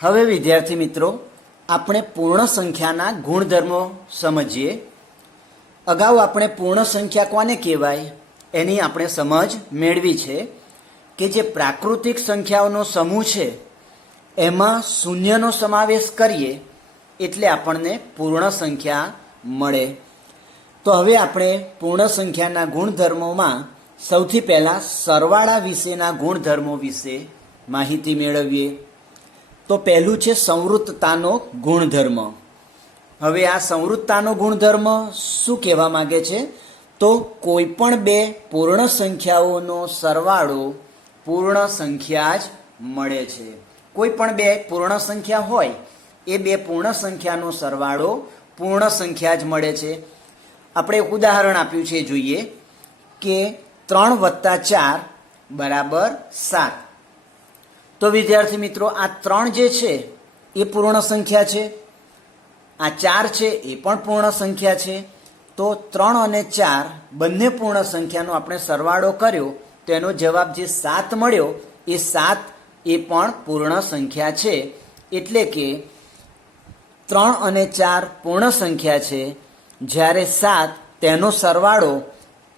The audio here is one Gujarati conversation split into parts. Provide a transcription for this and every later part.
હવે વિદ્યાર્થી મિત્રો, આપણે પૂર્ણ સંખ્યાના ગુણધર્મો સમજીએ. અગાઉ આપણે પૂર્ણ સંખ્યા કોને કહેવાય એની આપણે સમજ મેળવી છે કે જે પ્રાકૃતિક સંખ્યાઓનો સમૂહ છે એમાં શૂન્યનો સમાવેશ કરીએ એટલે આપણને પૂર્ણ સંખ્યા મળે. તો હવે આપણે પૂર્ણ સંખ્યાના ગુણધર્મોમાં સૌથી પહેલાં સરવાળા વિશેના ગુણધર્મો વિશે માહિતી મેળવીએ. તો પહેલું છે સંવૃત્તતાનો ગુણધર્મ. હવે આ સંવૃત્તતાનો ગુણધર્મ શું કહેવા માગે છે? તો કોઈ પણ બે પૂર્ણ સંખ્યાઓનો સરવાળો પૂર્ણ સંખ્યા જ મળે છે. કોઈ પણ બે પૂર્ણ સંખ્યા હોય એ બે પૂર્ણ સંખ્યાનો સરવાળો પૂર્ણ સંખ્યા જ મળે છે. આપણે એક ઉદાહરણ આપ્યું છે, જોઈએ કે 3 + 4 = 7. તો વિદ્યાર્થી મિત્રો, આ 3 જે છે એ પૂર્ણ સંખ્યા છે, આ 4 છે એ પણ પૂર્ણ સંખ્યા છે. તો 3 અને 4 બંને પૂર્ણ સંખ્યાનો આપણે સરવાળો કર્યો તો એનો જવાબ જે 7 મળ્યો એ 7 એ પણ પૂર્ણ સંખ્યા છે. એટલે કે 3 અને 4 પૂર્ણ સંખ્યા છે, જ્યારે 7 તેનો સરવાળો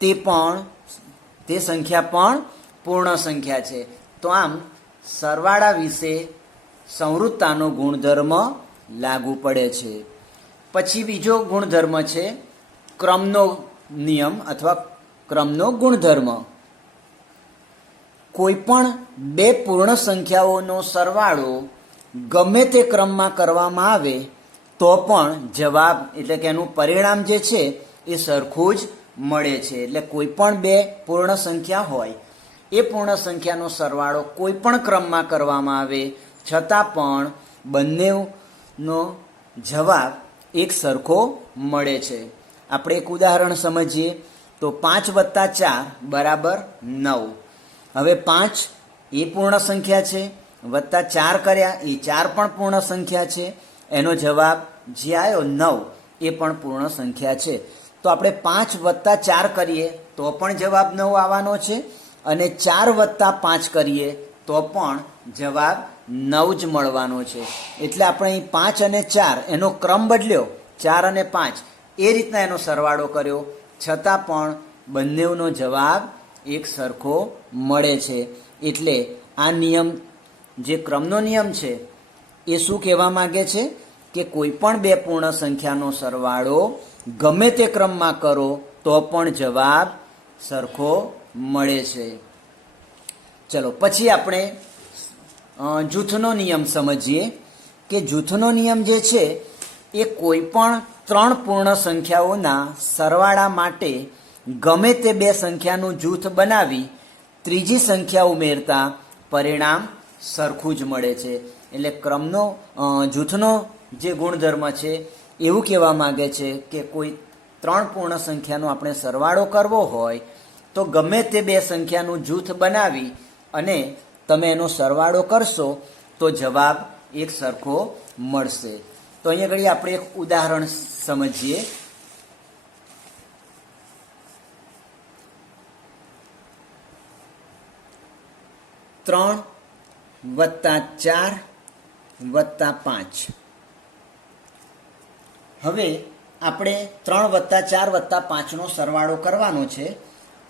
તે સંખ્યા પણ પૂર્ણ સંખ્યા છે. તો આમ સરવાળા વિશે સંવૃત્તતાનો ગુણધર્મ લાગુ પડે છે. પછી બીજો ગુણધર્મ છે ક્રમનો નિયમ અથવા ક્રમનો ગુણધર્મ. કોઈ પણ બે પૂર્ણ સંખ્યાઓનો સરવાળો ગમે તે ક્રમમાં કરવામાં આવે તો પણ જવાબ એટલે કે એનું પરિણામ જે છે એ સરખું જ મળે છે. એટલે કોઈ પણ બે પૂર્ણ સંખ્યા હોય એ પૂર્ણ સંખ્યાનો સરવાળો કોઈ પણ ક્રમમાં કરવામાં આવે છતાં પણ બંનેનો જવાબ એક સરખો મળે છે. આપણે એક ઉદાહરણ સમજીએ તો 5 + 4 = 9. હવે 5 એ પૂર્ણ સંખ્યા છે, +4 કર્યા એ 4 પણ પૂર્ણ સંખ્યા છે. એનો જવાબ જે આવ્યો 9 એ પણ પૂર્ણ સંખ્યા છે. તો આપણે 5 + 4 કરીએ તો પણ જવાબ 9 આવવાનો છે, અને 4 + 5 કરીએ તો પણ જવાબ 9 જ મળવાનો છે. એટલે આપણે અહીં 5 અને 4 એનો ક્રમ બદલ્યો, 4 અને 5 એ રીતના એનો સરવાળો કર્યો છતાં પણ બંનેનો જવાબ એક સરખો મળે છે. એટલે આ નિયમ જે ક્રમનો નિયમ છે એ શું કહેવા માગે છે કે કોઈ પણ બે પૂર્ણ સંખ્યાનો સરવાળો ગમે તે ક્રમમાં કરો તો પણ જવાબ સરખો મળે છે. ચલો પછી આપણે જૂથનો નિયમ સમજીએ કે જૂથનો નિયમ જે છે એ કોઈ પણ 3 પૂર્ણ સંખ્યાઓના સરવાળા માટે ગમે તે બે સંખ્યાનું જૂથ બનાવી ત્રીજી સંખ્યા ઉમેરતા પરિણામ સરખું જ મળે છે. એટલે ક્રમનો જૂથનો જે ગુણધર્મ છે એવું કહેવા માગે છે કે કોઈ 3 પૂર્ણ સંખ્યાનો આપણે સરવાળો કરવો હોય તો ગમે તે બે સંખ્યાનું જૂથ બનાવી અને તમે એનો સરવાળો કરશો તો જવાબ એક સરખો મળશે. તો અહીંયા ઘડી આપણે એક ઉદાહરણ સમજીએ. ત્રણ +4 +5. હવે આપણે 3 + 4 +5 નો સરવાળો કરવાનો છે.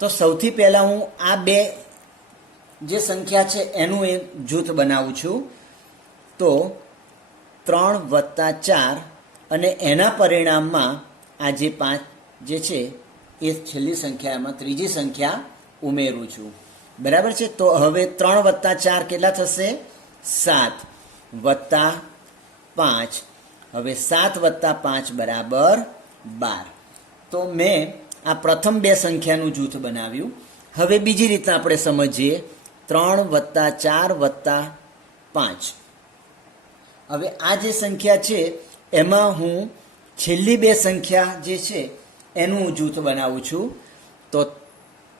તો સૌથી પહેલાં હું આ બે જે સંખ્યા છે એનું એક જૂથ બનાવું છું. તો 3 + 4 અને એના પરિણામમાં આ જે 5 જે છે એ છેલ્લી સંખ્યામાં ત્રીજી સંખ્યા ઉમેરું છું. બરાબર છે. તો હવે 3 + 4 કેટલા થશે? 7 + 5. હવે 7 + 5 = 12. તો મેં આ પ્રથમ બે સંખ્યાનું જૂથ બનાવ્યું. હવે બીજી રીતના આપણે સમજીએ 3 + 4 + 5. હવે આ જે સંખ્યા છે એમાં હું છેલ્લી બે સંખ્યા જે છે એનું હું જૂથ બનાવું છું. તો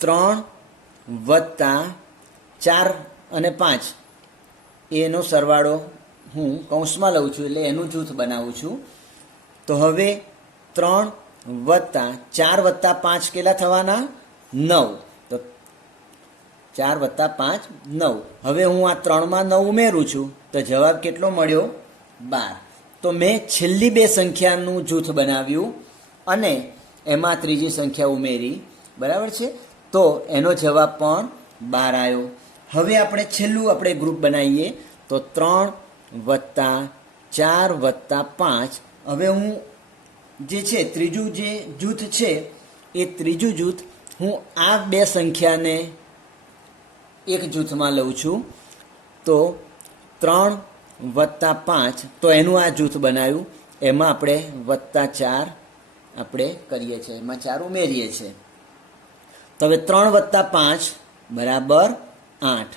3 + 4 અને 5 એનો સરવાળો હું કૌંસમાં લઉં છું, એટલે એનું જૂથ બનાવું છું. તો હવે 3 + 4 + 5 કેટલા થવાના? 9. તો 4 + 5 9. હવે હું આ 3માં 9 ઉમેરું છું તો તો જવાબ કેટલો મળ્યો? 12. તો મેં છેલ્લી બે સંખ્યાનું જૂથ બનાવ્યું અને એમાં ત્રીજી સંખ્યા ઉમેરી, બરાબર છે, તો એનો જવાબ પણ 12 આવ્યો. હવે આપણે છેલ્લું ગ્રુપ બનાવીએ, તો 3 + 4 + 5. હવે હું જે છે ત્રીજું જે જૂથ છે એ ત્રીજું જૂથ હું આ બે સંખ્યાને એક જૂથમાં લઉં છું. તો 3 + 5, તો એનું આ જૂથ બનાવ્યું. એમાં આપણે +4 આપણે કરીએ છીએ, એમાં 4 ઉમેરીએ છીએ. તો હવે 3 + 5 = 8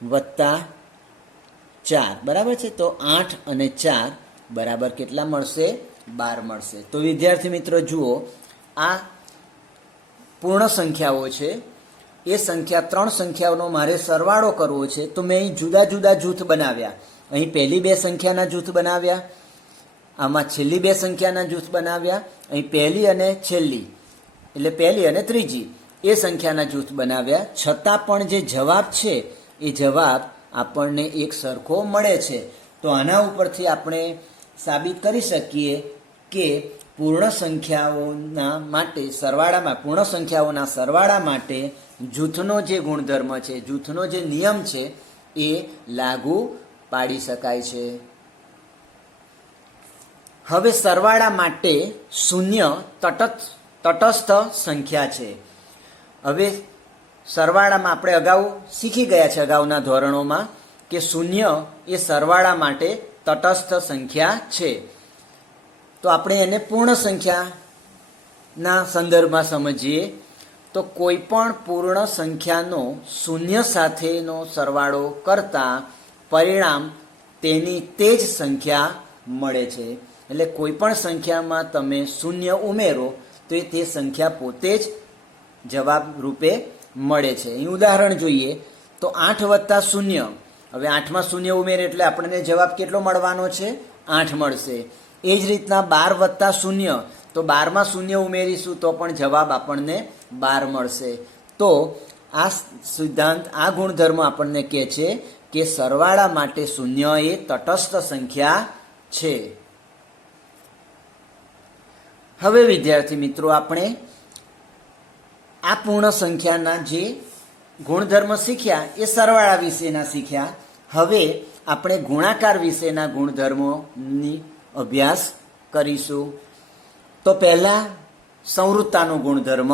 +4, બરાબર છે. તો 8 અને 4 બરાબર કેટલા મળશે? 12 મળશે. તો વિદ્યાર્થી મિત્રો જુઓ, આ પૂર્ણ સંખ્યાઓ છે. એ સંખ્યા 3 સંખ્યાઓનો મારે સરવાળો કરવો છે, તો મેં અહીં જુદા જુદા જૂથ બનાવ્યા. અહીં પહેલી બે સંખ્યાના જૂથ બનાવ્યા, આમાં છેલ્લી બે સંખ્યાના જૂથ બનાવ્યા, અહીં પહેલી અને છેલ્લી એટલે પહેલી અને ત્રીજી એ સંખ્યાના જૂથ બનાવ્યા. છતાં પણ જે જવાબ છે એ જવાબ આપણને એક સરખો મળે છે. તો આના ઉપરથી આપણે સાબિત કરી શકીએ કે પૂર્ણ સંખ્યાઓના માટે સરવાળામાં પૂર્ણ સંખ્યાઓના સરવાળા માટે જૂથનો જે ગુણધર્મ છે, જૂથનો જે નિયમ છે એ લાગુ પાડી શકાય છે. હવે સરવાળા માટે શૂન્ય તટસ્થ સંખ્યા છે. હવે સરવાળામાં આપણે અગાઉ શીખી ગયા છે અગાઉના ધોરણોમાં કે શૂન્ય એ સરવાળા માટે તટસ્થ સંખ્યા છે. તો આપણે એને પૂર્ણ સંખ્યાના સંદર્ભમાં સમજીએ તો કોઈ પણ પૂર્ણ સંખ્યાનો શૂન્ય સાથેનો સરવાળો કરતા પરિણામ તેની તે જ સંખ્યા મળે છે. એટલે કોઈ પણ સંખ્યામાં તમે શૂન્ય ઉમેરો તો એ તે સંખ્યા પોતે જ જવાબ રૂપે મળે છે. અહીં ઉદાહરણ જોઈએ તો 8 + 0. હવે 8માં શૂન્ય ઉમેરે એટલે આપણને જવાબ કેટલો મળવાનો છે? 8 મળશે. એ જ રીતના 12 + 0, તો 12માં શૂન્ય ઉમેરીશું તો પણ જવાબ આપણને 12 મળશે. તો આ સિદ્ધાંત, આ ગુણધર્મ આપણને કહે છે કે સરવાળા માટે શૂન્ય એ તટસ્થ સંખ્યા છે. હવે વિદ્યાર્થી મિત્રો આપણે આ પૂર્ણ સંખ્યાના જે ગુણધર્મ શીખ્યા એ સરવાળા વિશેના શીખ્યા. હવે આપણે ગુણાકાર વિશેના ગુણધર્મોની અભ્યાસ કરીશું. તો પહેલા સંવૃત્તાનો ગુણધર્મ.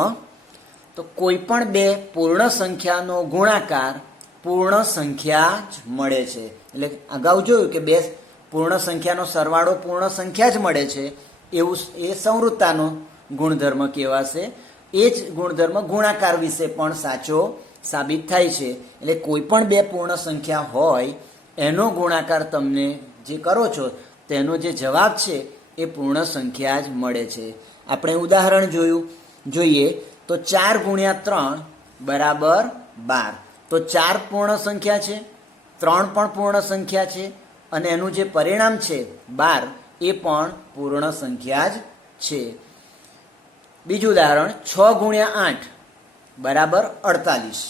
તો કોઈ પણ બે પૂર્ણ સંખ્યાનો ગુણાકાર પૂર્ણ સંખ્યા જ મળે છે. એટલે અગાઉ જોયું કે બે પૂર્ણ સંખ્યાનો સરવાળો પૂર્ણ સંખ્યા જ મળે છે, એવું એ સંવૃત્તાનો ગુણધર્મ કહેવાશે. એ જ ગુણધર્મ ગુણાકાર વિશે પણ સાચો સાબિત થાય છે. એટલે કોઈ પણ બે પૂર્ણ સંખ્યા હોય એનો ગુણાકાર તમને જે કરો છો તેનો જે જવાબ છે એ પૂર્ણ સંખ્યા જ મળે છે. આપણે ઉદાહરણ જોઈએ તો 4 × 3 = 12. તો 4 પૂર્ણ સંખ્યા છે, 3 પણ પૂર્ણ સંખ્યા છે અને એનું જે પરિણામ છે 12 એ પણ પૂર્ણ સંખ્યા જ છે. બીજું ઉદાહરણ 6 × 8 = 48.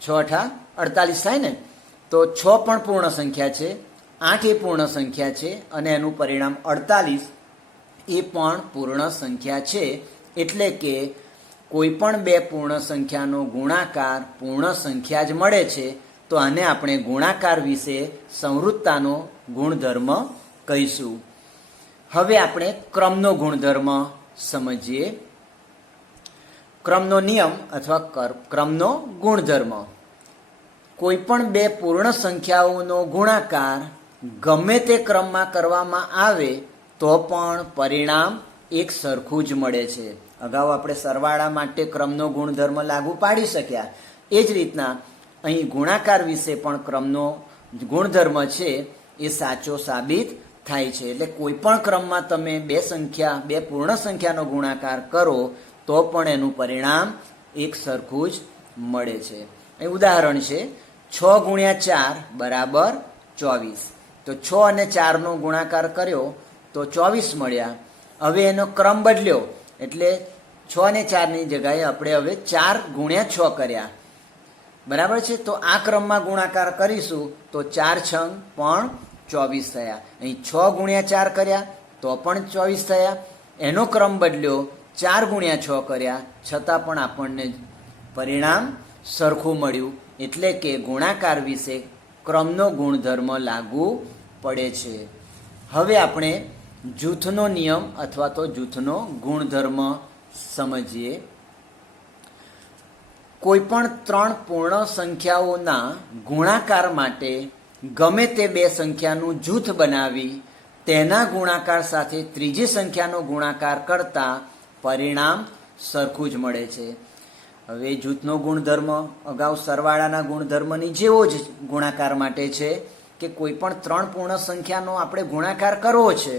6 × 8 48 થાય ને. તો 6 પણ પૂર્ણ સંખ્યા છે, 8 એ પૂર્ણ સંખ્યા છે અને એનું પરિણામ 48 એ પણ પૂર્ણ સંખ્યા છે. એટલે કે કોઈ પણ બે પૂર્ણ સંખ્યાનો ગુણાકાર પૂર્ણ સંખ્યા જ મળે છે. તો આને આપણે ગુણાકાર વિશે સંવૃત્તાનો ગુણધર્મ કહીશું. હવે આપણે ક્રમનો ગુણધર્મ સમજીએ. ક્રમનો નિયમ અથવા ક્રમનો ગુણધર્મ. કોઈ પણ બે પૂર્ણ સંખ્યાઓનો ગુણાકાર ગમે તે ક્રમમાં કરવામાં આવે તો પણ પરિણામ એક સરખું જ મળે છે. અગાઉ આપણે સરવાળા માટે ક્રમનો ગુણધર્મ લાગુ પાડી શક્યા. એ જ રીતના અહીં ગુણાકાર વિશે પણ ક્રમનો ગુણધર્મ છે એ સાચો સાબિત થાય છે. એટલે કોઈ પણ ક્રમમાં તમે બે પૂર્ણ સંખ્યાનો ગુણાકાર કરો તો પણ એનું પરિણામ એક સરખું જ મળે છે. અહીં ઉદાહરણ છે 6 × 4 = 24. તો 6 અને 4નો ગુણાકાર કર્યો તો 24 મળ્યા. હવે એનો ક્રમ બદલ્યો એટલે 6 અને 4ની જગ્યાએ આપણે હવે 4 × 6 કર્યા. બરાબર છે. તો આ ક્રમમાં ગુણાકાર કરીશું તો 4 છંગ પણ 24 થયા. અહીં 6 ગુણ્યા 4 કર્યા તો પણ 24 થયા. એનો ક્રમ બદલ્યો, 4 ગુણ્યા 6 કર્યા છતાં પણ આપણને પરિણામ સરખું મળ્યું. એટલે કે ગુણાકાર વિશે ક્રમનો ગુણધર્મ લાગુ પડે છે. હવે આપણે જૂથનો નિયમ અથવા તો જૂથનો ગુણધર્મ સમજીએ. કોઈ પણ 3 પૂર્ણ સંખ્યાઓના ગુણાકાર માટે ગમે તે બે સંખ્યાનું જૂથ બનાવી તેના ગુણાકાર સાથે ત્રીજી સંખ્યાનો ગુણાકાર કરતા પરિણામ સરખું જ મળે છે. હવે જૂથનો ગુણધર્મ અગાઉ સરવાળાના ગુણધર્મની જેવો જ ગુણાકાર માટે છે કે કોઈ પણ 3 પૂર્ણ સંખ્યાનો આપણે ગુણાકાર કરવો છે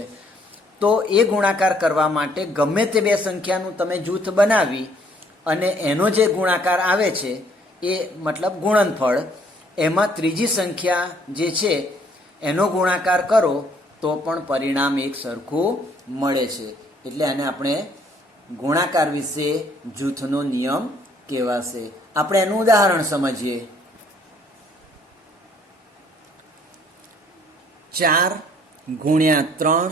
તો એ ગુણાકાર કરવા માટે ગમે તે બે સંખ્યાનું તમે જૂથ બનાવી અને એનો જે ગુણાકાર આવે છે એ મતલબ ગુણનફળ, એમાં ત્રીજી સંખ્યા જે છે એનો ગુણાકાર કરો તો પણ પરિણામ એક સરખું મળે છે. એટલે આને આપણે ગુણાકાર વિશે જૂથનો નિયમ કહેવાશે. આપણે એનું ઉદાહરણ સમજીએ. 4 ગુણ્યા 3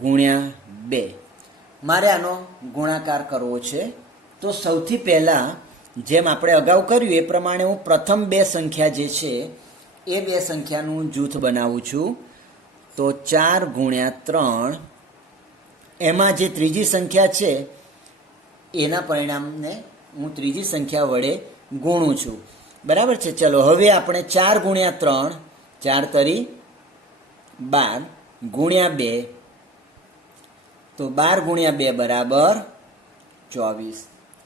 ગુણ્યા 2 મારે આનો ગુણાકાર કરવો છે. તો સૌથી પહેલાં જેમ આપણે અગાઉ કર્યું એ પ્રમાણે હું પ્રથમ બે સંખ્યા જે છે એ બે સંખ્યાનું જૂથ બનાવું છું. તો 4 ગુણ્યા 3 એમાં જે ત્રીજી સંખ્યા છે એના પરિણામને હું ત્રીજી સંખ્યા વડે ગુણું છું. બરાબર છે. ચલો હવે આપણે 4 ગુણ્યા 3, 4 તરી 12 ગુણ્યા 2, તો 12 ગુણ્યા 2 બરાબર 24.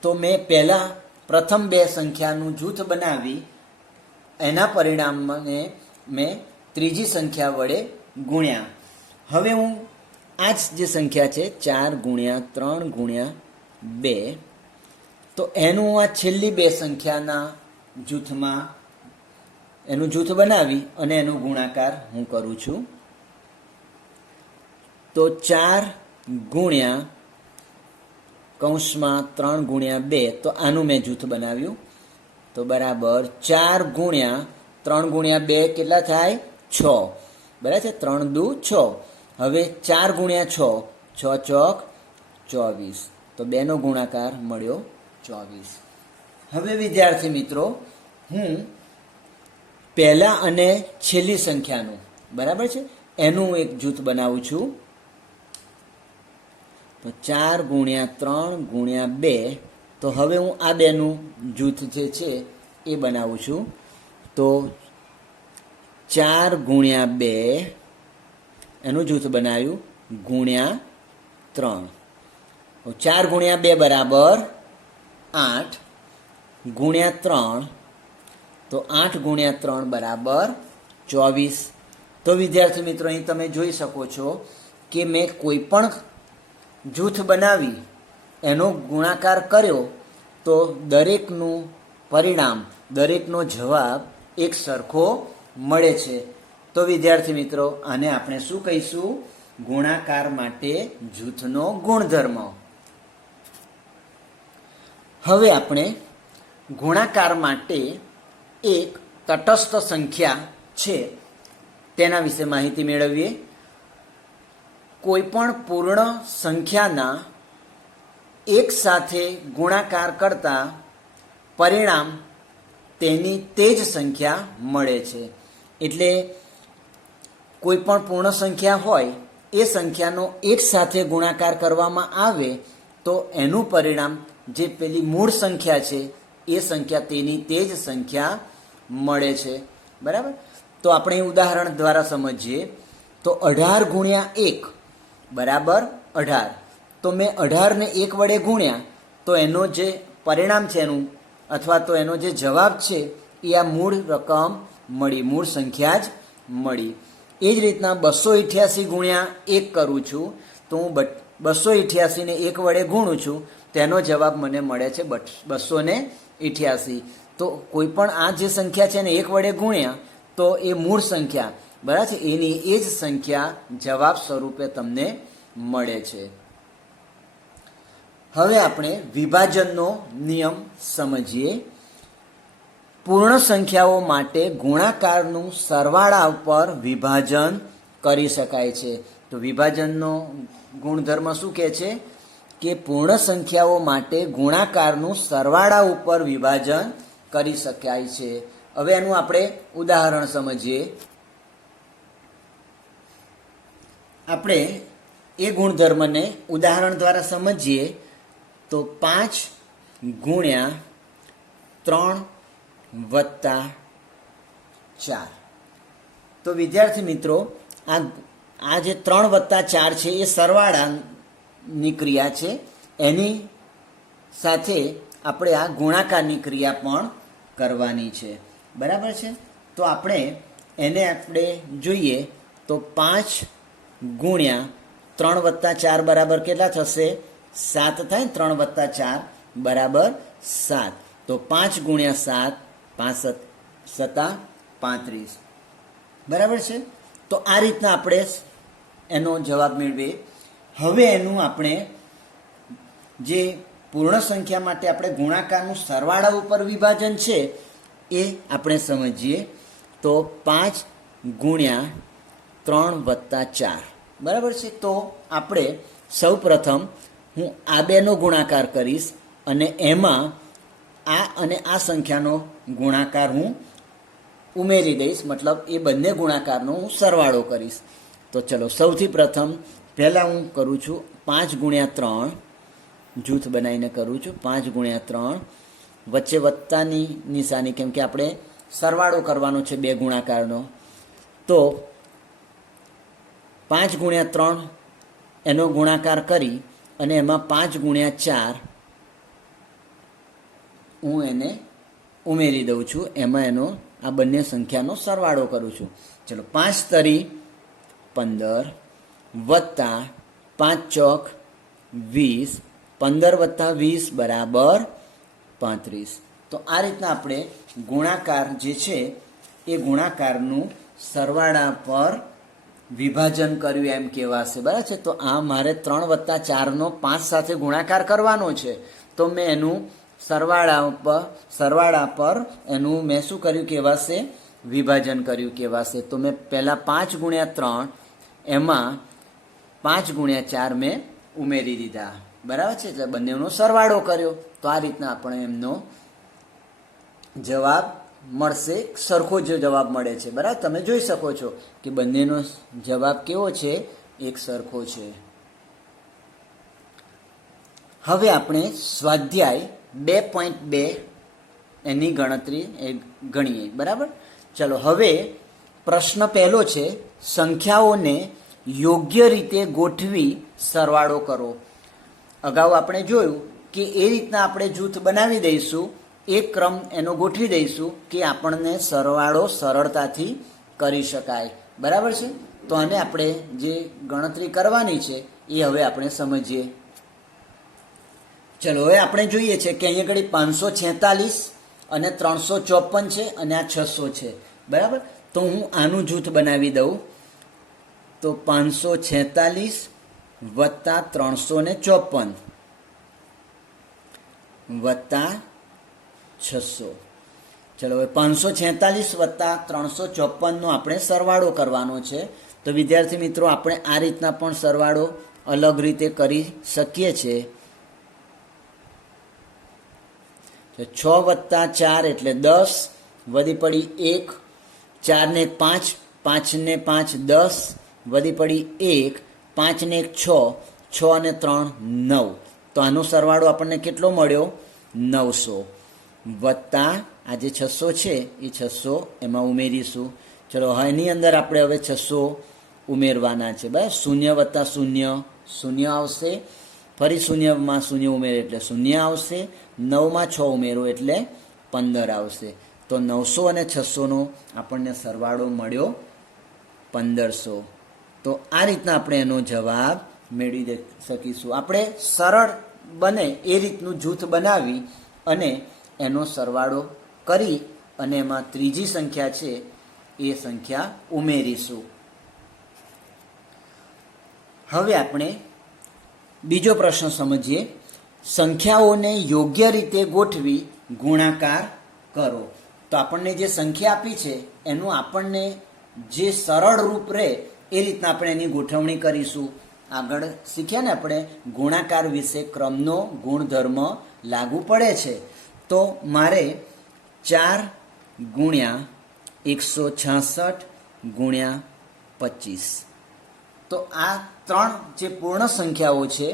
તો મેં પહેલાં પ્રથમ બે સંખ્યાનું જૂથ બનાવી એના પરિણામને મેં ત્રીજી સંખ્યા વડે ગુણ્યા. હવે હું આ જ જે સંખ્યા છે 4 ગુણ્યા 3 ગુણ્યા 2, તો એનું આ છેલ્લી બે સંખ્યાના જૂથમાં એનું જૂથ બનાવી અને એનો ગુણાકાર હું કરું છું. તો 4 ગુણ્યા કૌંસમાં 3 ગુણ્યા 2, તો આનું મેં જૂથ બનાવ્યું. તો બરાબર 4 ગુણ્યા 3 ગુણ્યા 2 કેટલા થાય? 6. બરાબર છે. 3 દુ 6. હવે 4 ગુણ્યા 6, 6 ચોક 24. તો 2 નો ગુણાકાર મળ્યો 24. હવે વિદ્યાર્થી મિત્રો, હું પહેલા અને છેલ્લી સંખ્યાનું, બરાબર છે, એનું એક જૂથ બનાવું છું. તો 4 ગુણ્યા 3 ગુણ્યા 2, તો હવે હું આ બેનું જૂથ જે છે એ બનાવું છું. તો 4 ગુણ્યા 2 એનું જૂથ બનાવ્યું ગુણ્યા 3. 4 ગુણ્યા 2 બરાબર 8 ગુણ્યા 3, તો 8 ગુણ્યા 3 બરાબર 24. તો વિદ્યાર્થી મિત્રો, અહીં તમે જોઈ શકો છો કે મેં કોઈ પણ જૂથ બનાવી એનો ગુણાકાર કર્યો તો દરેકનું પરિણામ, દરેકનો જવાબ એક સરખો મળે છે. તો વિદ્યાર્થી મિત્રો, આને આપણે શું કહીશું? ગુણાકાર માટે જૂથનો ગુણધર્મ. હવે આપણે ગુણાકાર માટે એક તટસ્થ સંખ્યા છે તેના વિશે માહિતી મેળવીએ. કોઈ પણ પૂર્ણ સંખ્યાના એક સાથે ગુણાકાર કરતા પરિણામ તેની તે જ સંખ્યા મળે છે. એટલે કોઈ પણ પૂર્ણ સંખ્યા હોય એ સંખ્યાનો એક સાથે ગુણાકાર કરવામાં આવે તો એનું પરિણામ જે પેલી મૂળ સંખ્યા છે એ સંખ્યા તેની તે જ સંખ્યા મળે છે. બરાબર. તો આપણે ઉદાહરણ દ્વારા સમજીએ. તો 18 ગુણ્યા 1 બરાબર 18. તો મેં 18 ને 1 વડે ગુણ્યા તો એનો જે પરિણામ છે એનું અથવા તો એનો જે જવાબ છે એ આ મૂળ રકમ મળી, મૂળ સંખ્યા જ મળી. એ જ રીતના 288 ગુણ્યા 1 કરું છું તો હું 288 ને 1 વડે ગુણું છું, તેનો જવાબ મને મળે છે 288. તો કોઈ પણ આ જે સંખ્યા છે એને 1 વડે ગુણ્યા તો એ મૂળ સંખ્યા, બરાબર છે, એની એ જ સંખ્યા જવાબ સ્વરૂપે તમને મળે છે. હવે આપણે વિભાજનનો નિયમ સમજીએ. પૂર્ણ સંખ્યાઓ માટે ગુણાકારનું સરવાળા ઉપર વિભાજન કરી શકાય છે. તો વિભાજનનો ગુણધર્મ શું કહે છે કે પૂર્ણ સંખ્યાઓ માટે ગુણાકારનું સરવાળા ઉપર વિભાજન કરી શકાય છે. હવે એનું આપણે ઉદાહરણ સમજીએ. આપણે એ ગુણધર્મને ઉદાહરણ દ્વારા સમજીએ તો 5 ગુણ્યા 3 વત્તા 4. તો વિદ્યાર્થી મિત્રો, આ જે 3 વત્તા 4 છે એ સરવાળાની ક્રિયા છે. એની સાથે આપણે આ ગુણાકારની ક્રિયા પણ કરવાની છે. બરાબર છે. તો આપણે જોઈએ તો 5 ગુણ્યા 3 વત્તા 4 બરાબર કેટલા થશે? 7 થાય. 3 વત્તા 4 બરાબર 7. તો 5 ગુણ્યા 7, 5 સત્તા 35. બરાબર છે. તો આ રીતના આપણે એનો જવાબ મેળવીએ. હવે એનું આપણે જે પૂર્ણ સંખ્યા માટે આપણે ગુણાકારનું સરવાળા ઉપર વિભાજન છે એ આપણે સમજીએ. તો 5 ગુણ્યા 3 વત્તા 4 બરાબર છે. તો આપણે સૌ પ્રથમ હું આ બેનો ગુણાકાર કરીશ અને એમાં આ અને આ સંખ્યાનો ગુણાકાર હું ઉમેરી દઈશ. મતલબ એ બંને ગુણાકારનો હું સરવાળો કરીશ. તો ચલો સૌથી પ્રથમ પહેલાં હું કરું છું 5 ગુણ્યા 3 જૂથ બનાવીને કરું છું. 5 ગુણ્યા 3 વચ્ચે વત્તાની નિશાની, કેમ કે આપણે સરવાળો કરવાનો છે બે ગુણાકારનો. તો 5 ગુણ્યા 3 એનો ગુણાકાર કરી અને એમાં 5 ગુણ્યા 4 હું એને ઉમેરી દઉં છું. એમાં એનો આ બંને સંખ્યાનો સરવાળો કરું છું. ચલો 5 તરી 15 વત્તા 5 ચોક 20, 15 વત્તા 20 બરાબર 35. તો આ રીતના આપણે ગુણાકાર જે છે એ ગુણાકારનું સરવાળા પર વિભાજન કર્યું એમ કહેવાશે. બરાબર છે. તો આ મારે 3 વત્તા 4નો 5 સાથે ગુણાકાર કરવાનો છે. તો મેં એનું સરવાળા પર એનું મેં શું કર્યું કહેવાશે? વિભાજન કર્યું કહેવાશે. તો મેં પહેલાં 5 ગુણ્યા 3 એમાં 5 ગુણ્યા 4 મેં ઉમેરી દીધા. બરાબર છે. એટલે બંનેનો સરવાળો કર્યો. તો આ રીતના આપણે એમનો જવાબ મળશે. સરખો જ જવાબ મળે છે. બરાબર, તમે જોઈ શકો છો કે બંનેનો જવાબ કેવો છે? એક સરખો છે. હવે આપણે સ્વાધ્યાય 2.2 એની ગણતરી ગણીએ. બરાબર. ચલો હવે પ્રશ્ન પહેલો છે, સંખ્યાઓને યોગ્ય રીતે ગોઠવી સરવાળો કરો. અગાઉ આપણે જોયું કે એ રીતના આપણે જૂથ બનાવી દઈશું, એક ક્રમ એનો ગોઠવી દઈશું કે આપણને સરવાળો સરળતાથી કરી શકાય. બરાબર છે. તો આને આપણે જે ગણતરી કરવાની છે એ હવે આપણે સમજીએ. ચલો હવે આપણે જોઈએ છે કે અહીંયા આગળ 546 અને 354 છે અને આ 600 છે. બરાબર. તો હું આનું જૂથ બનાવી દઉં. તો 546 વત્તા 354 વત્તા 600. ચલો હવે 546 વત્તા 354નો આપણે સરવાળો કરવાનો છે. તો વિદ્યાર્થી મિત્રો, આપણે આ રીતના પણ સરવાળો અલગ રીતે કરી શકીએ છીએ. 6 વત્તા 4 એટલે 10, વધી પડી 1, 4 ને 5, 5 ને 5 10, વધી પડી 1, 5 ને 1 6, 6 અને 3 9. તો આનો સરવાળો આપણને કેટલો મળ્યો? 900 વત્તા આ જે 600 છે એ 600 એમાં ઉમેરીશું. ચલો એની અંદર આપણે હવે 600 ઉમેરવાના છે. બરાબર. 0 વત્તા 0 0 આવશે. ફરી 0માં 0 ઉમેરે એટલે 0 આવશે. 9માં 6 ઉમેરો એટલે 15 આવશે. તો 900 અને 600નો આપણને સરવાળો મળ્યો 1500. તો આ રીતના આપણે એનો જવાબ મેળવી શકીશું. આપણે સરળ બને એ રીતનું જૂથ બનાવી અને એનો સરવાળો કરી અને એમાં ત્રીજી સંખ્યા છે એ સંખ્યા ઉમેરીશું. હવે આપણે બીજો પ્રશ્ન સમજીએ. સંખ્યાઓને યોગ્ય રીતે ગોઠવી ગુણાકાર કરો. તો તો આપણને જે સંખ્યા આપી છે એનું આપણને જે સરળ રૂપ રહે એ રીતના આપણે એની ગોઠવણી કરીશું. આગળ શીખ્યા ને આપણે ગુણાકાર વિશે ક્રમનો ગુણધર્મ લાગુ પડે છે. તો મારે 4 ગુણ્યા 166 ગુણ્યા 25, તો આ 3 જે પૂર્ણ સંખ્યાઓ છે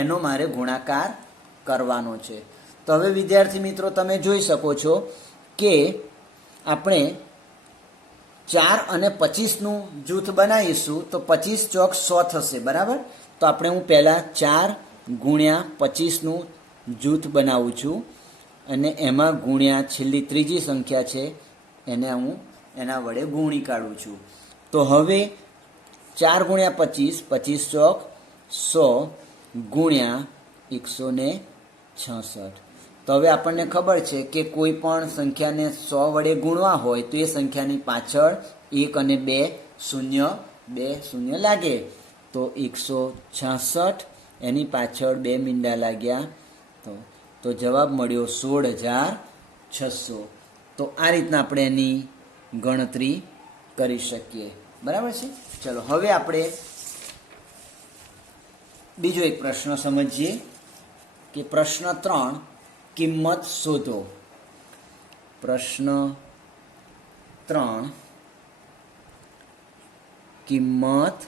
એનો મારે ગુણાકાર કરવાનો છે. તો હવે વિદ્યાર્થી મિત્રો તમે જોઈ શકો છો કે આપણે 4 અને 25નું જૂથ બનાવીશું તો 25 ચોક 100 થશે, બરાબર. તો આપણે હું પહેલાં 4 ગુણ્યા 25નું જૂથ બનાવું છું અને એમાં ગુણ્યા છેલ્લી ત્રીજી સંખ્યા છે એને હું એના વડે ગુણી કાઢું છું. તો હવે 4 ગુણ્યા 25, 25 ચોક 100 ગુણ્યા 166. તો હવે આપણને ખબર છે કે કોઈ પણ સંખ્યાને 100 વડે ગુણવા હોય તો એ સંખ્યાની પાછળ 1 અને 2 શૂન્ય 2 શૂન્ય લાગે. તો 166 એની પાછળ 2 મીંડા લાગ્યા તો જવાબ મળ્યો 16,600. તો આ રીતના આપણે એની ગણતરી કરી શકીએ, બરાબર છે. ચલો હવે આપણે બીજો એક પ્રશ્ન સમજીએ કે પ્રશ્ન 3 કિંમત શોધો. પ્રશ્ન 3 કિંમત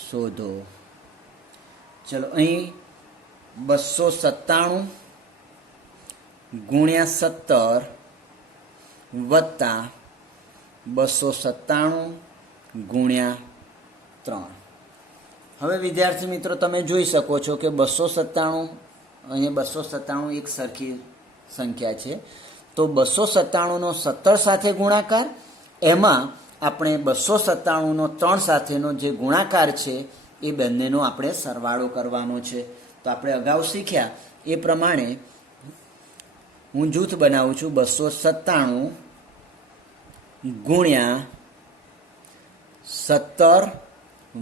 શોધો. ચલો અહીં 297 ગુણ્યા 17 વત્તા 297 ગુણ્યા 3. હવે વિદ્યાર્થી મિત્રો તમે જોઈ શકો છો કે 297 અહીંયા 297 એક સરખી સંખ્યા છે. તો 297નો 17 સાથે ગુણાકાર, એમાં આપણે 297નો 3 સાથેનો જે ગુણાકાર છે એ બંનેનો આપણે સરવાળો કરવાનો છે. તો આપણે અગાઉ શીખ્યા એ પ્રમાણે હું જૂથ બનાવું છું 297 ગુણ્યા 17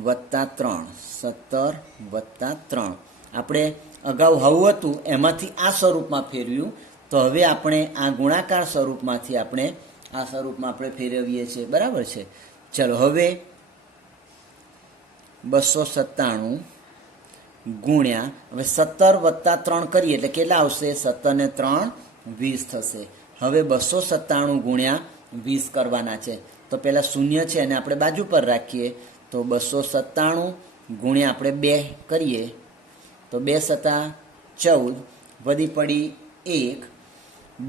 વત્તા 3, 17 વત્તા 3. આપણે અગાઉ હવું હતું એમાંથી આ સ્વરૂપમાં ફેરવ્યું, તો હવે આપણે આ ગુણાકાર સ્વરૂપમાંથી આપણે આ સ્વરૂપમાં આપણે ફેરવીએ છીએ, બરાબર છે. ચલો હવે 297 ગુણ્યા, હવે 17 વત્તા 3 કરીએ એટલે કેટલા આવશે? 17 ને 3 20 થશે. હવે 297 ગુણ્યા 20 કરવાના છે. તો પહેલાં શૂન્ય છે એને આપણે બાજુ પર રાખીએ. તો 297 ગુણ્યા આપણે 2 કરીએ તો 2 સત્તા 14, વધી પડી 1,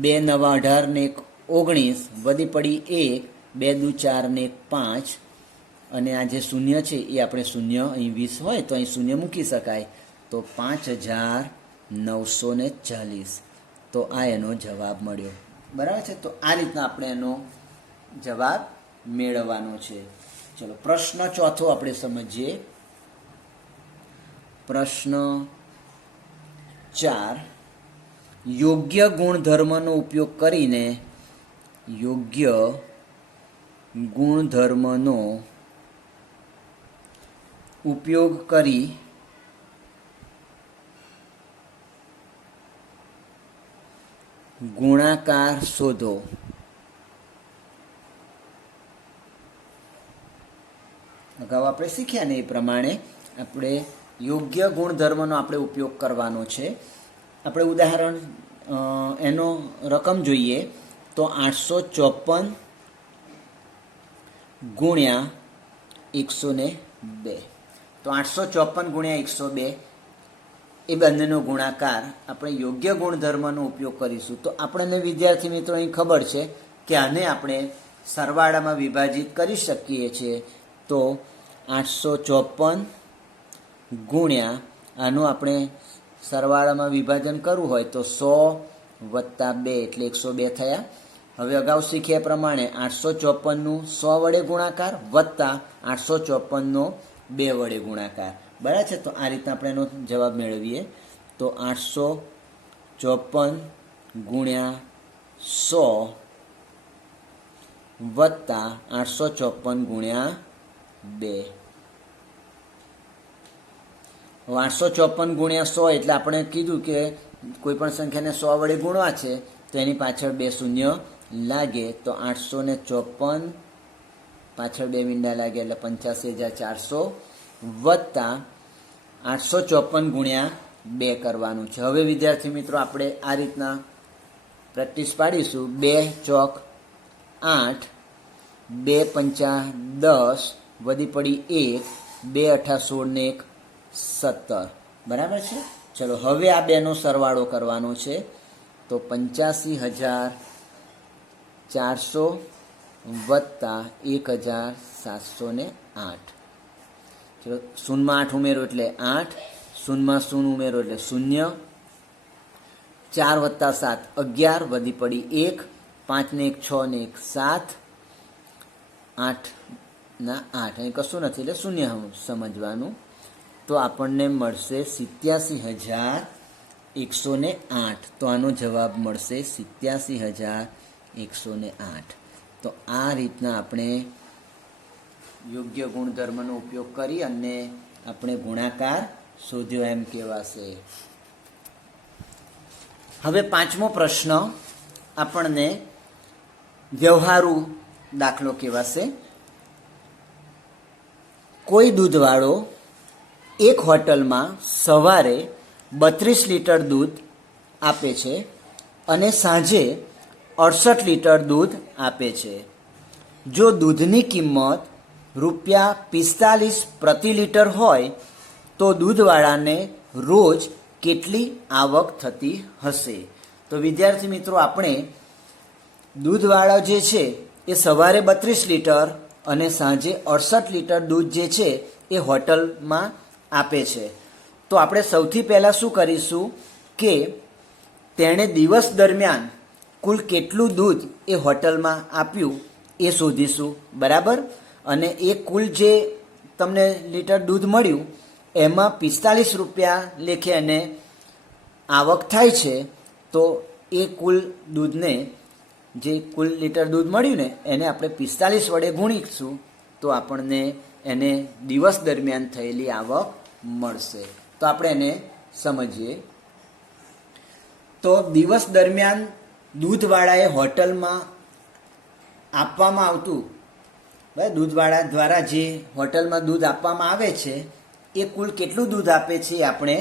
2 નવા 18 ને 19, વધી પડી 1, 2 દુ 4 ને 5, અને આ જે શૂન્ય છે એ આપણે શૂન્ય અહીં 20 હોય તો અહીં શૂન્ય મૂકી શકાય. તો 5940. તો આ એનો જવાબ મળ્યો, બરાબર છે. તો આ રીતના આપણે એનો જવાબ મેળવવાનો છે. ચલો પ્રશ્ન ચોથો આપણે સમજીએ. પ્રશ્ન 4 યોગ્ય ગુણધર્મનો ઉપયોગ કરીને ઉપયોગ કરી ગુણાકાર શોધો. અગાઉ આપણે શીખ્યા ને એ પ્રમાણે આપણે યોગ્ય ગુણધર્મનો આપણે ઉપયોગ કરવાનો છે. આપણે ઉદાહરણ એનો રકમ જોઈએ તો 854 ગુણ્યા 102. તો 854 ગુણ્યા 102 એ બંનેનો ગુણાકાર આપણે યોગ્ય ગુણધર્મનો ઉપયોગ કરીશું. તો આપણને વિદ્યાર્થી મિત્રો અહીં ખબર છે કે આને આપણે સરવાળામાં વિભાજિત કરી શકીએ છીએ. તો 854 ગુણ્યા આનું આપણે સરવાળામાં વિભાજન કરવું હોય તો 100 વત્તા 2 એટલે 102 થયા. હવે અગાઉ શીખ્યા પ્રમાણે 854નું 100 વડે ગુણાકાર વત્તા 854નો 2 વડે ગુણાકાર, બરાબર છે. તો આ રીતના આપણે એનો જવાબ મેળવીએ. તો 854 ગુણ્યા 100 વત્તા 854 ગુણ્યા 2. 854 ગુણ્યા 100 એટલે આપણે કીધું કે કોઈ પણ સંખ્યાને 100 વડે ગુણવા છે તો એની પાછળ 2 શૂન્ય લાગે તો 854 પાછળ 2 મીંડા લાગે એટલે 85,400 વત્તા 854 ગુણ્યા 2 કરવાનું છે. હવે વિદ્યાર્થી મિત્રો આપણે આ રીતના પ્રેક્ટિસ પાડીશું. 2 ચોક 8, 2 પંચા 10, વધી પડી 1, 2 અઠા 16 ને 1 17. બરાબર છે. ચલો હવે આ બેનો સરવાળો કરવાનો છે. તો 85,400 વત્તા 1,708. ચલો શૂન્યમાં 8 ઉમેરો એટલે 8, શૂન્યમાં 0 ઉમેરો એટલે 0, 4 વત્તા 7 11, વધી પડી 1, 5 ને 1 6 ને 1 7, 8 ના 8, અહીં કશું નથી એટલે શૂન્ય સમજવાનું. તો આપણને મળશે 87,108. તો આનો જવાબ મળશે 87,108. તો આ રીતના આપણે યોગ્ય ગુણધર્મનો ઉપયોગ કરી અને આપણે ગુણાકાર શોધ્યો એમ કહેવાશે. હવે 5મો પ્રશ્ન આપણને વ્યવહારુ દાખલો કહેવાશે. કોઈ દૂધવાળો એક હોટલમાં સવારે 32 લીટર દૂધ આપે છે અને સાંજે 68 લીટર દૂધ આપે છે. જો દૂધની કિંમત ₹45 પ્રતિ લીટર હોય તો દૂધવાળાને રોજ કેટલી આવક થતી હશે? તો વિદ્યાર્થી મિત્રો આપણે દૂધવાળા જે છે એ સવારે 32 લીટર અને સાંજે 68 લીટર દૂધ જે છે એ હોટલમાં આપે છે. તો આપણે સૌથી પહેલાં શું કરીશું કે તેણે દિવસ દરમિયાન કુલ કેટલું દૂધ એ હોટલમાં આપ્યું એ શોધીશું. બરાબર. અને એ કુલ જે તમને લીટર દૂધ મળ્યું એમાં 45 રૂપિયા લેખે એને આવક થાય છે. તો એ કુલ દૂધને જે કુલ લીટર દૂધ મળ્યું ને એને આપણે 45 વડે ગુણીશું તો આપણને એને દિવસ દરમિયાન થયેલી આવક મળશે. તો આપણે એને સમજીએ. તો દિવસ દરમિયાન દૂધવાળાએ હોટલમાં આપવામાં આવતું દૂધવાળા દ્વારા જે હોટલમાં દૂધ આપવામાં આવે છે એ કુલ કેટલું દૂધ આપે છે એ આપણે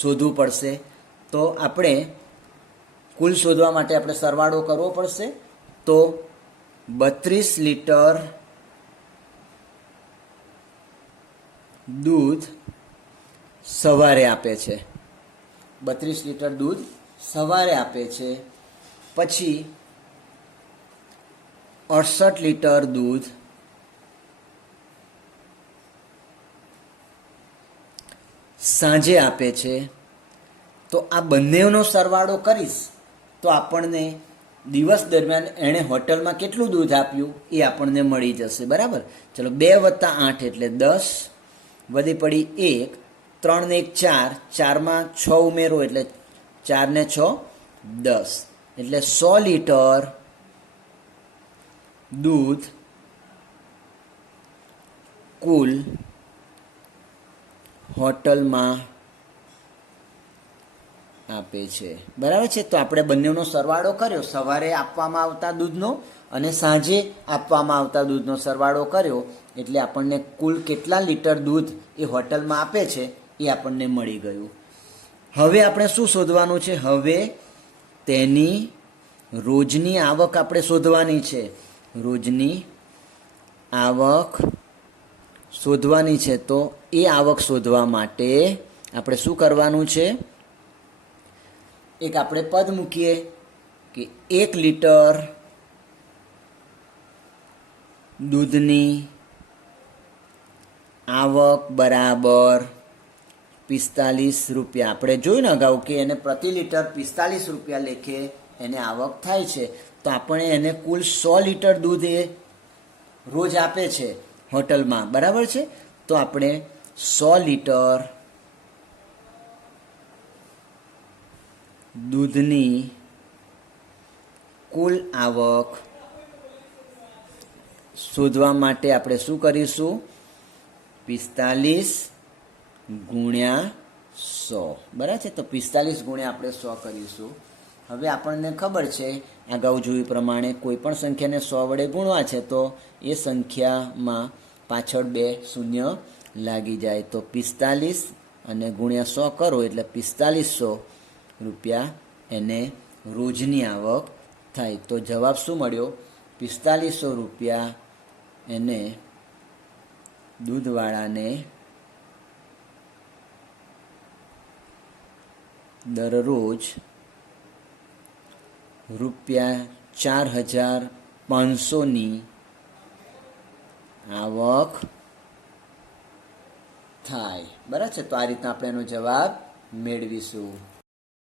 શોધવું પડશે. તો આપણે કુલ શોધવા માટે આપણે સરવાળો કરવો પડશે. તો 32 લીટર દૂધ સવારે આપે છે. 32 લીટર દૂધ સવારે આપે છે. પછી 68 લીટર દૂધ સાંજે આપે છે. તો આ બંનેનો સરવાળો કરીશ તો આપણને દિવસ દરમિયાન એણે હોટલમાં કેટલું દૂધ આપ્યું એ આપણને મળી જશે. બરાબર. ચલો 2 વત્તા 8 એટલે 10, વધી પડી 1, 3 ને 1 4, 4માં 6 ઉમેરો એટલે 4 ને 6 10, એટલે 100 લીટર દૂધ કુલ હોટલમાં આપે છે. બરાબર છે. તો આપણે બંનેનો સરવાળો કર્યો. સવારે આપવામાં આવતા દૂધનો અને સાંજે આપવામાં આવતા દૂધનો સરવાળો કર્યો એટલે આપણને કુલ કેટલા લીટર દૂધ એ હોટલમાં આપે છે એ આપણને મળી ગયું. હવે આપણે શું શોધવાનું છે? હવે તેની રોજની આવક આપણે શોધવાની છે. રોજની આવક શોધવાની છે. તો એ આવક શોધવા માટે આપણે શું કરવાનું છે? એક આપણે પદ મૂકીએ કે 1 લીટર દૂધની આવક બરાબર 45 રૂપિયા. આપણે જોયું ને અગાઉ કે એને પ્રતિ લીટર 45 રૂપિયા લેખે એને આવક થાય છે. તો આપણે એને કુલ 100 લીટર દૂધ એ રોજ આપે છે હોટલમાં. બરાબર છે. તો આપણે 100 લીટર દૂધની કુલ આવક શોધવા માટે આપણે શું કરીશું? 45 ગુણ્યા 100. બરાબર છે. તો 45 ગુણ્યા આપણે 100 કરીશું. હવે આપણને ખબર છે અગાઉ જોયું પ્રમાણે કોઈ પણ સંખ્યાને 100 વડે ગુણવા છે તો એ સંખ્યામાં પાછળ 2 શૂન્ય લાગી જાય, તો 45 અને ગુણ્યા 100 કરો એટલે 4500 રૂપિયા એને રોજની આવક થાય. તો જવાબ શું મળ્યો? 4500 રૂપિયા એને દૂધવાળાને દરરોજ ₹4500ની આવક થાય. બરાબર છે. તો આ રીતના આપણે એનો જવાબ મેળવીશું.